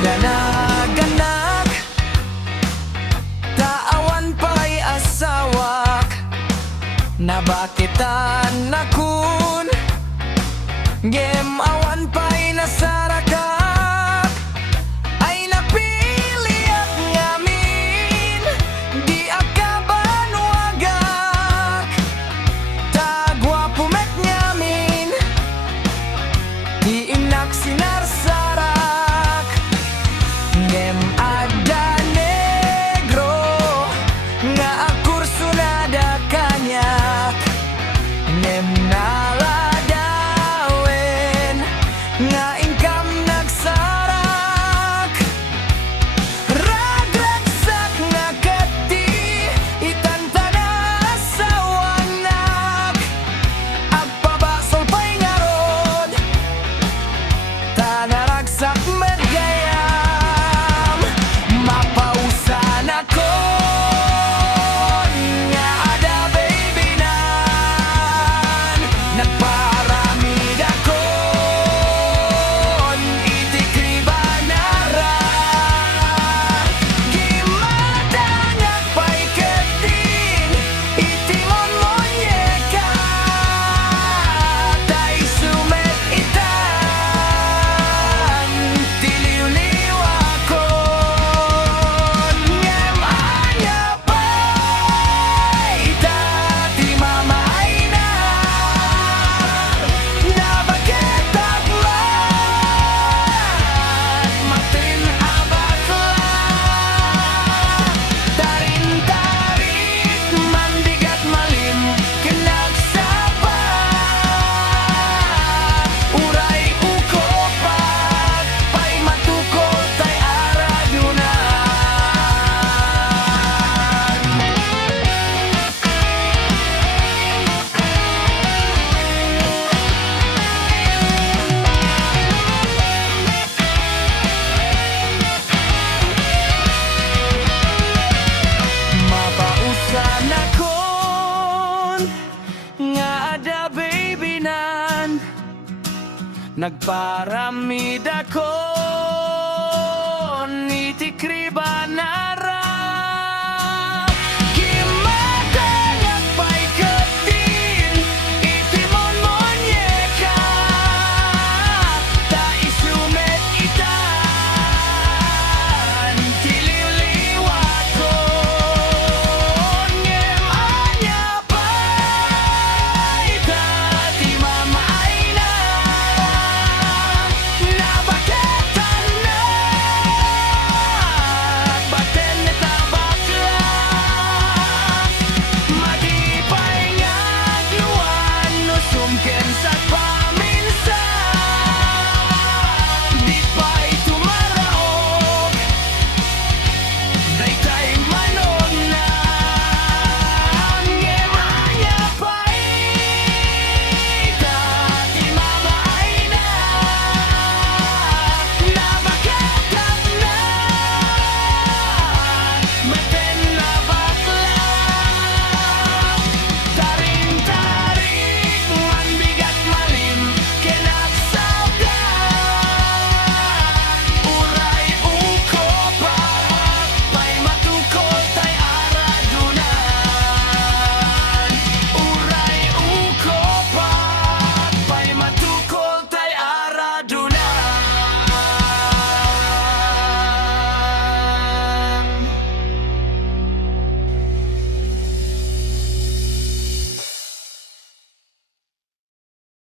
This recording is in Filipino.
Danag-anak, taawan pa'y asawak, nabakitan nakun, game awan pa'y nasarakak, ay napili at ngamin, di akaban wagak, tagwapo met ngamin, di inak sinarsarak, game ada negro, nga akurso nada kanyak, nem naladawin, nga income nagsarak, ragragsak nga kati, itantana sa wanak, agpabasol pa'y ngarod, tanaragsak medgayam, mapausan ako, nga ada baby nan, nagparamid ako, itikribanara, gimadangag pa'y keting, itimon monyeka, tay sumet itan, tiliw-liw ako, ngem anya pa'y dati mamay na, nabagetag man, matin abakla, tarin-tarit, mandigat malim, kinagsapa, uray ukopat, pa'y matukol tay aradunan. Mapausan akon, nga ada baby nan, nagparamid ako,